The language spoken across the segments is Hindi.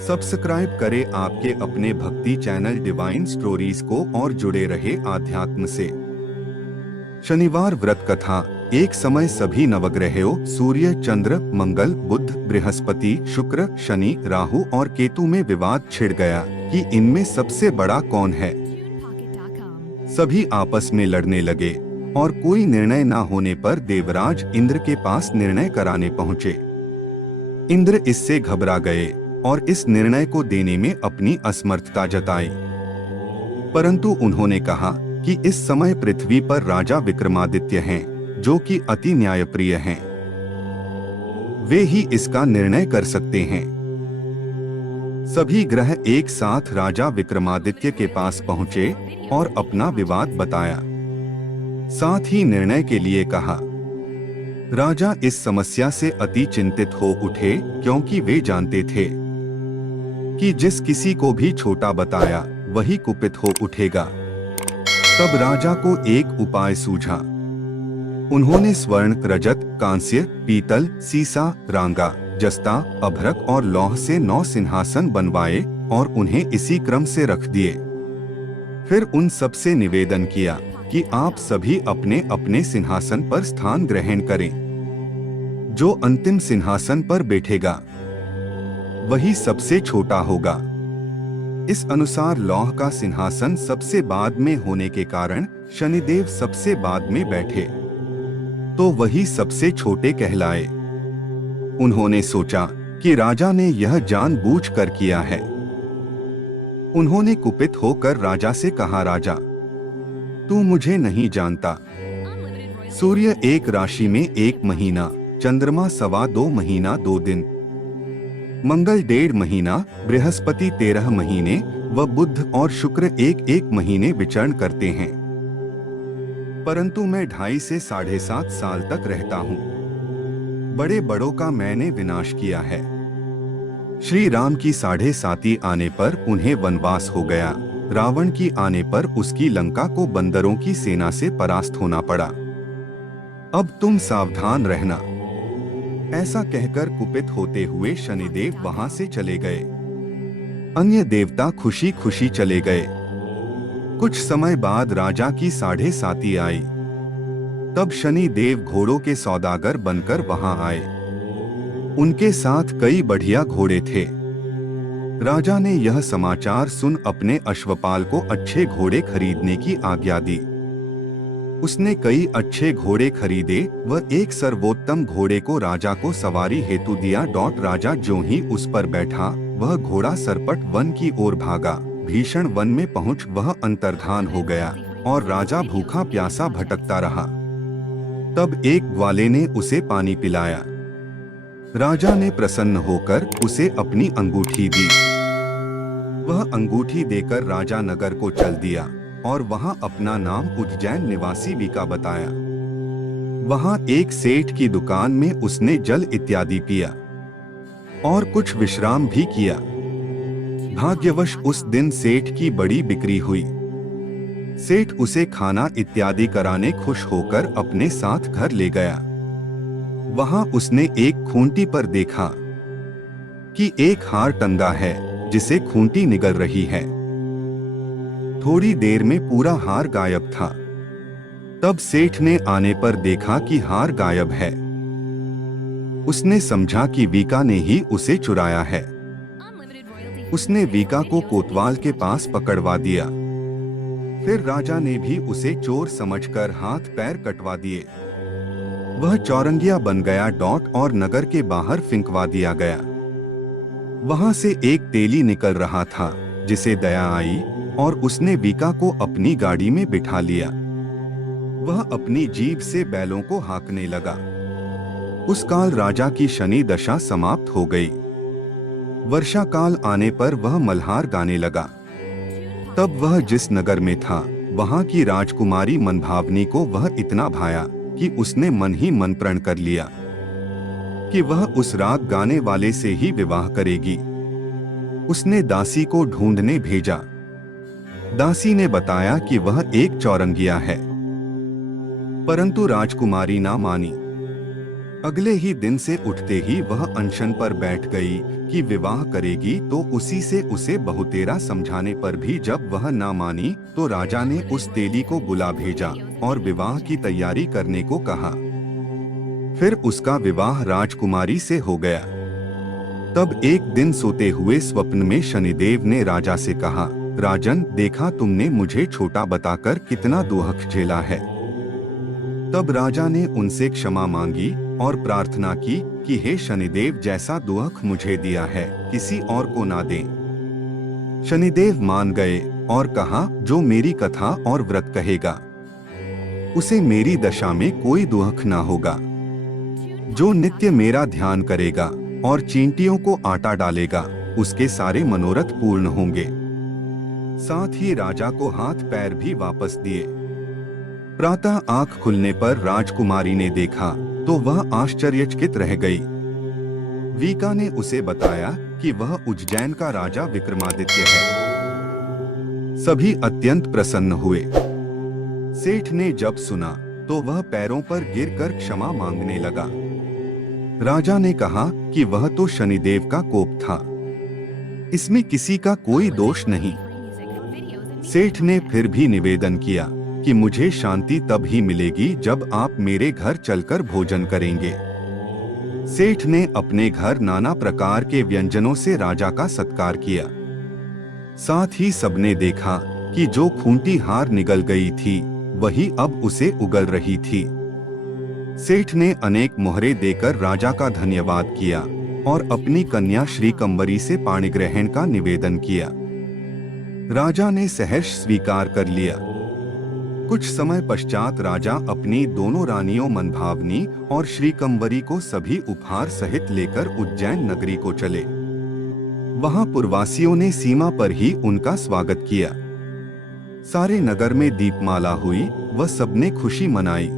सब्सक्राइब करें आपके अपने भक्ति चैनल डिवाइन स्टोरीज को और जुड़े रहे आध्यात्म से। शनिवार व्रत कथा। एक समय सभी नवग्रहों सूर्य, चंद्र, मंगल, बुध, बृहस्पति, शुक्र, शनि, राहु और केतु में विवाद छिड़ गया कि इनमें सबसे बड़ा कौन है। सभी आपस में लड़ने लगे और कोई निर्णय न होने पर देवराज इंद्र के पास निर्णय कराने पहुँचे। इंद्र इससे घबरा गए और इस निर्णय को देने में अपनी असमर्थता जताई। परंतु उन्होंने कहा कि इस समय पृथ्वी पर राजा विक्रमादित्य हैं, जो कि अति न्यायप्रिय हैं। वे ही इसका निर्णय कर सकते हैं। सभी ग्रह एक साथ राजा विक्रमादित्य के पास पहुंचे और अपना विवाद बताया। साथ ही निर्णय के लिए कहा। राजा इस समस्या से अति चिंतित हो उठे, क्योंकि वे जानते थे कि जिस किसी को भी छोटा बताया वही कुपित हो उठेगा। तब राजा को एक उपाय सूझा। उन्होंने स्वर्ण, रजत, कांस्य, पीतल, सीसा, रांगा, जस्ता, अभ्रक और लौह से 9 सिंहासन बनवाए और उन्हें इसी क्रम से रख दिए। फिर उन सबसे निवेदन किया कि आप सभी अपने अपने सिंहासन पर स्थान ग्रहण करें। जो अंतिम सिंहासन पर बैठेगा वही सबसे छोटा होगा। इस अनुसार लौह का सिंहासन सबसे बाद में होने के कारण शनिदेव सबसे बाद में बैठे, तो वही सबसे छोटे कहलाए। उन्होंने सोचा कि राजा ने यह जानबूझकर किया है। उन्होंने कुपित होकर राजा से कहा, राजा, तू मुझे नहीं जानता। सूर्य एक राशि में 1 महीना, चंद्रमा 2.25 महीना 2 दिन, मंगल 1.5 महीना, बृहस्पति 13 महीने व बुध और शुक्र 1-1 महीने विचरण करते हैं। परंतु मैं 2.5 से 7.5 साल तक रहता हूँ। बड़े बड़ों का मैंने विनाश किया है। श्री राम की 7.5 आने पर उन्हें वनवास हो गया। रावण की आने पर उसकी लंका को बंदरों की सेना से परास्त होना पड़ा। अब तुम सावधान रहना। ऐसा कहकर कुपित होते हुए शनिदेव वहां से चले गए। अन्य देवता खुशी खुशी चले गए। कुछ समय बाद राजा की 7.5 आई। तब शनि देव घोड़ों के सौदागर बनकर वहां आए। उनके साथ कई बढ़िया घोड़े थे। राजा ने यह समाचार सुन अपने अश्वपाल को अच्छे घोड़े खरीदने की आज्ञा दी। उसने कई अच्छे घोड़े खरीदे व एक सर्वोत्तम घोड़े को राजा को सवारी हेतु दिया। राजा जो ही उस पर बैठा, वह घोड़ा सरपट वन की ओर भागा। भीषण वन में पहुंच वह अंतर्धान हो गया और राजा भूखा प्यासा भटकता रहा। तब एक ग्वाले ने उसे पानी पिलाया। राजा ने प्रसन्न होकर उसे अपनी अंगूठी दी। वह अंगूठी देकर राजा नगर को चल दिया और वहां अपना नाम उज्जैन निवासी विका बताया। वहां एक सेठ की दुकान में उसने जल इत्यादि पिया और कुछ विश्राम भी किया। भाग्यवश उस दिन सेठ की बड़ी बिक्री हुई। सेठ उसे खाना इत्यादि कराने खुश होकर अपने साथ घर ले गया। वहां उसने एक खूंटी पर देखा कि एक हार टंगा है, जिसे खूंटी निगल रही है। थोड़ी देर में पूरा हार गायब था। तब सेठ ने आने पर देखा कि हार गायब है। उसने समझा कि वीका ने ही उसे चुराया है। उसने वीका को कोतवाल के पास पकड़वा दिया। फिर राजा ने भी उसे चोर समझकर हाथ पैर कटवा दिए। वह चौरंगिया बन गया और नगर के बाहर फिंकवा दिया गया। वहां से एक तेली निकल रहा था, जिसे दया आई और उसने वीका को अपनी गाड़ी में बिठा लिया। वह अपनी जीभ से बैलों को हाँकने लगा। उस काल राजा की शनि दशा समाप्त हो गई। वर्षा काल आने पर वह मल्हार गाने लगा। तब वह जिस नगर में था, वहां की राजकुमारी मनभावनी को वह इतना भाया कि उसने मन ही मन प्रण कर लिया कि वह उस राग गाने वाले से ही विवाह करेगी। उसने दासी को ढूंढने भेजा। दासी ने बताया कि वह एक चौरंगिया है, परंतु राजकुमारी ना मानी। अगले ही दिन से उठते ही वह अनशन पर बैठ गई कि विवाह करेगी, तो उसी से उसे बहुतेरा समझाने पर भी जब वह ना मानी तो राजा ने उस तेली को बुला भेजा और विवाह की तैयारी करने को कहा। फिर उसका विवाह राजकुमारी से हो गया। तब एक दिन सोते हुए स्वप्न में शनिदेव ने राजा से कहा, राजन, देखा तुमने मुझे छोटा बताकर कितना दुख झेला है। तब राजा ने उनसे क्षमा मांगी और प्रार्थना की कि हे शनिदेव, जैसा दुख मुझे दिया है किसी और को ना दें। शनिदेव मान गए और कहा, जो मेरी कथा और व्रत कहेगा उसे मेरी दशा में कोई दुख ना होगा। जो नित्य मेरा ध्यान करेगा और चींटियों को आटा डालेगा उसके सारे मनोरथ पूर्ण होंगे। साथ ही राजा को हाथ पैर भी वापस दिए। प्रातः आंख खुलने पर राजकुमारी ने देखा तो वह आश्चर्यचकित रह गई। वीका ने उसे बताया कि वह उज्जैन का राजा विक्रमादित्य है। सभी अत्यंत प्रसन्न हुए। सेठ ने जब सुना तो वह पैरों पर गिरकर क्षमा मांगने लगा। राजा ने कहा कि वह तो शनिदेव का कोप था, इसमें किसी का कोई दोष नहीं। सेठ ने फिर भी निवेदन किया कि मुझे शांति तब ही मिलेगी जब आप मेरे घर चलकर भोजन करेंगे। सेठ ने अपने घर नाना प्रकार के व्यंजनों से राजा का सत्कार किया। साथ ही सबने देखा कि जो खूंटी हार निगल गई थी वही अब उसे उगल रही थी। सेठ ने अनेक मोहरे देकर राजा का धन्यवाद किया और अपनी कन्या श्रीकंबरी से पाणिग्रहण का निवेदन किया। राजा ने सहर्ष स्वीकार कर लिया। कुछ समय पश्चात राजा अपनी दोनों रानियों मनभावनी और श्रीकंबरी को सभी उपहार सहित लेकर उज्जैन नगरी को चले। वहां पुरवासियों ने सीमा पर ही उनका स्वागत किया। सारे नगर में दीपमाला हुई व सबने खुशी मनाई।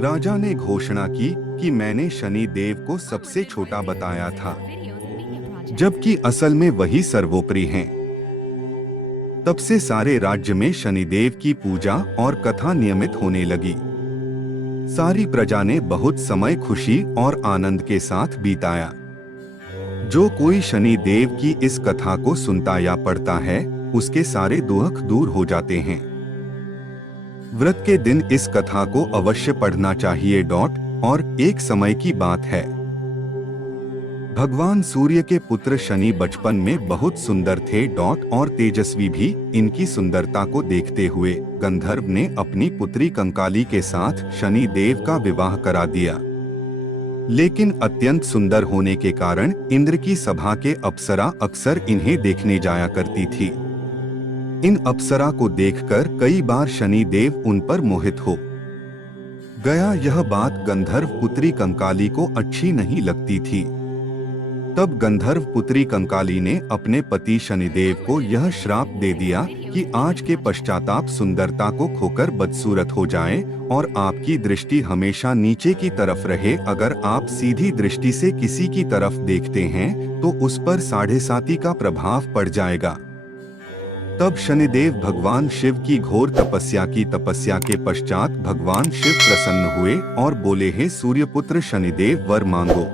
राजा ने घोषणा की कि मैंने शनि देव को सबसे छोटा बताया था, जबकि असल में वही सर्वोपरि हैं। तब से सारे राज्य में शनिदेव की पूजा और कथा नियमित होने लगी। सारी प्रजा ने बहुत समय खुशी और आनंद के साथ बिताया। जो कोई शनि देव की इस कथा को सुनता या पढ़ता है उसके सारे दुख दूर हो जाते हैं। व्रत के दिन इस कथा को अवश्य पढ़ना चाहिए। और एक समय की बात है, भगवान सूर्य के पुत्र शनि बचपन में बहुत सुंदर थे। और तेजस्वी भी। इनकी सुंदरता को देखते हुए गंधर्व ने अपनी पुत्री कंकाली के साथ शनि देव का विवाह करा दिया। लेकिन अत्यंत सुंदर होने के कारण इंद्र की सभा के अप्सरा अक्सर इन्हें देखने जाया करती थी। इन अप्सरा को देखकर कई बार शनि देव उन पर मोहित हो गया। यह बात गंधर्व पुत्री कंकाली को अच्छी नहीं लगती थी। तब गंधर्व पुत्री कंकाली ने अपने पति शनिदेव को यह श्राप दे दिया कि आज के पश्चात आप सुंदरता को खोकर बदसूरत हो जाएं और आपकी दृष्टि हमेशा नीचे की तरफ रहे। अगर आप सीधी दृष्टि से किसी की तरफ देखते हैं तो उस पर 7.5 का प्रभाव पड़ जाएगा। तब शनिदेव भगवान शिव की घोर तपस्या के पश्चात भगवान शिव प्रसन्न हुए और बोले, हे सूर्यपुत्र शनिदेव, वर मांगो।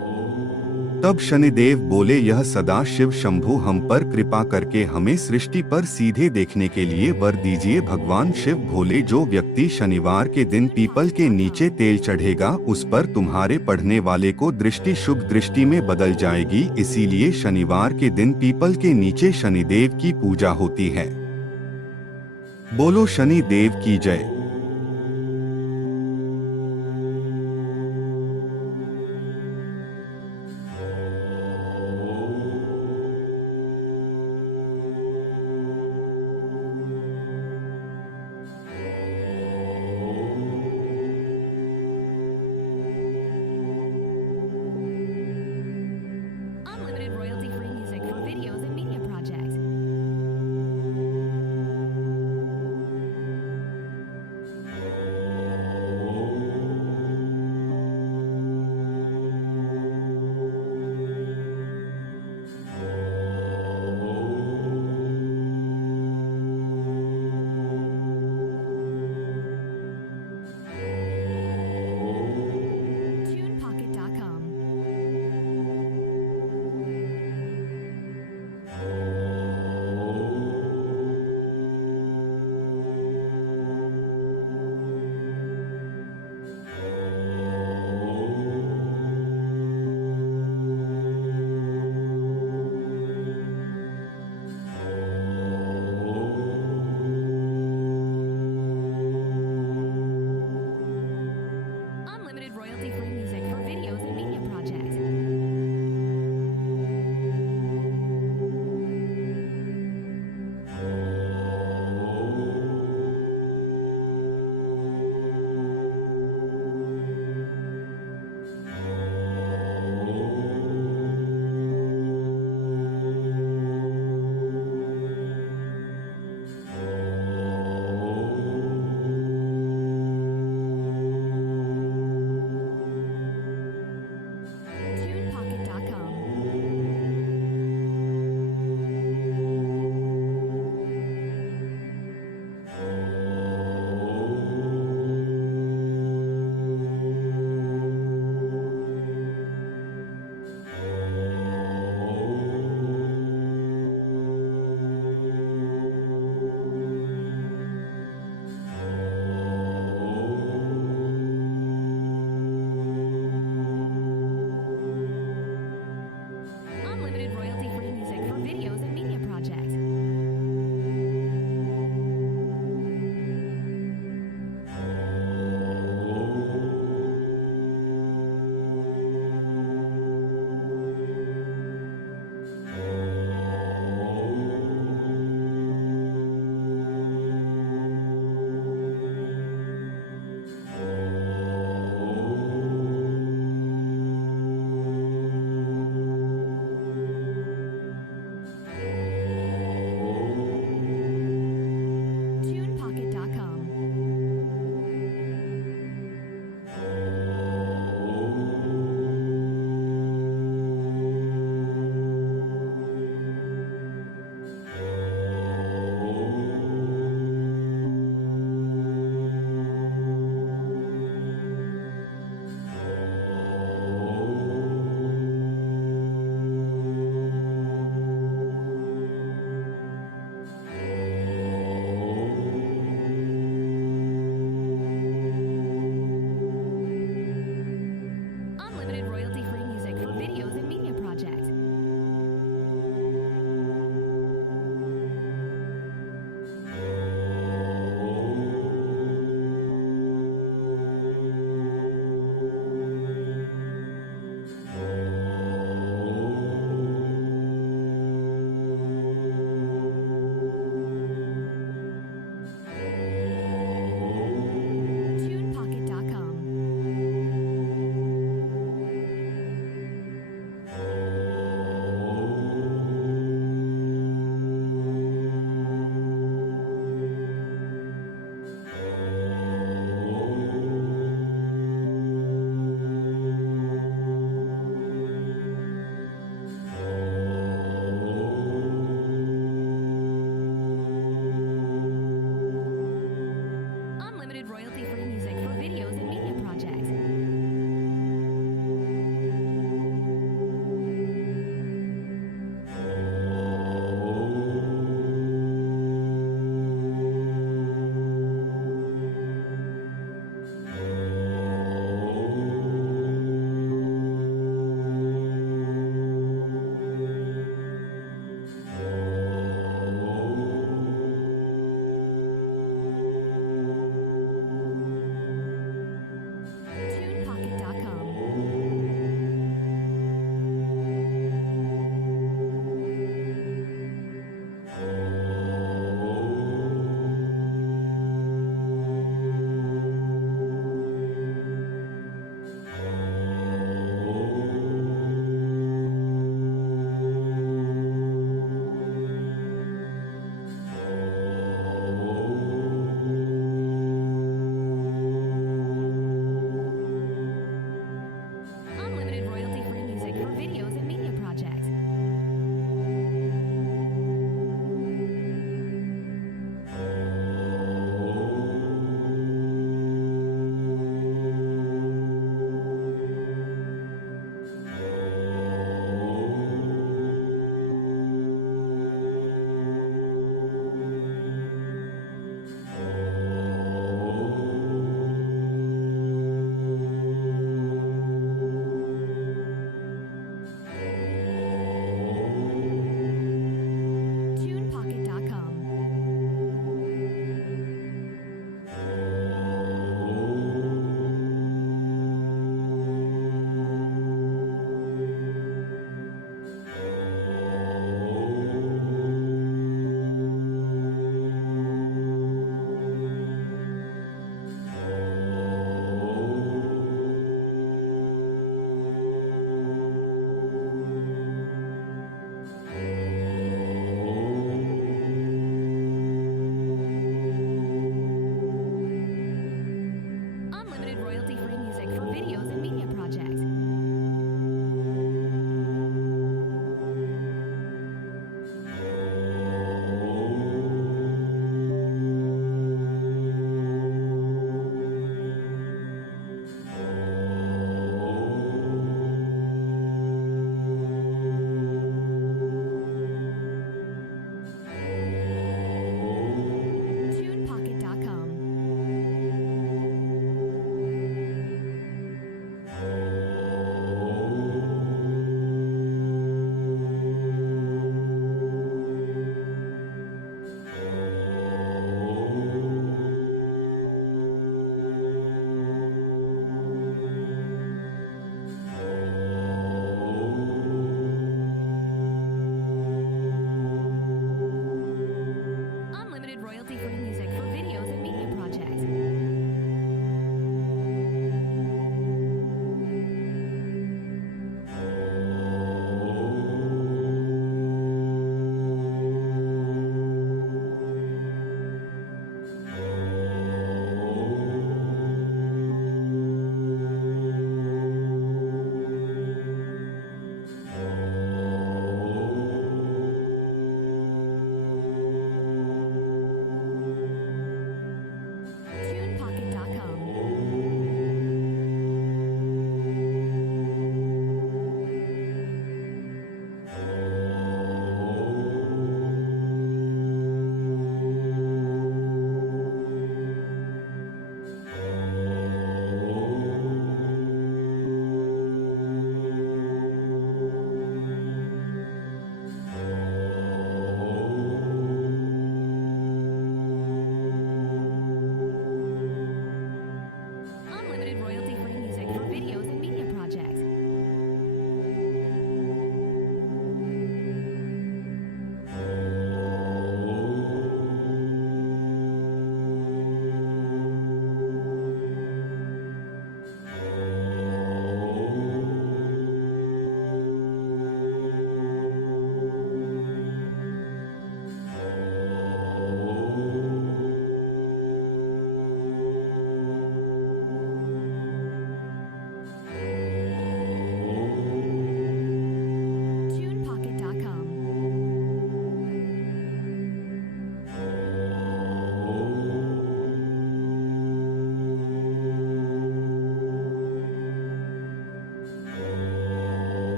तब शनिदेव बोले, यह सदा शिव शंभु हम पर कृपा करके हमें सृष्टि पर सीधे देखने के लिए वर दीजिए। भगवान शिव बोले, जो व्यक्ति शनिवार के दिन पीपल के नीचे तेल चढ़ेगा उस पर तुम्हारे पढ़ने वाले को दृष्टि शुभ दृष्टि में बदल जाएगी। इसीलिए शनिवार के दिन पीपल के नीचे शनिदेव की पूजा होती है। बोलो शनि देव की जय। Unlimited royalty-free music for videos and media projects.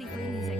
royalty-free music.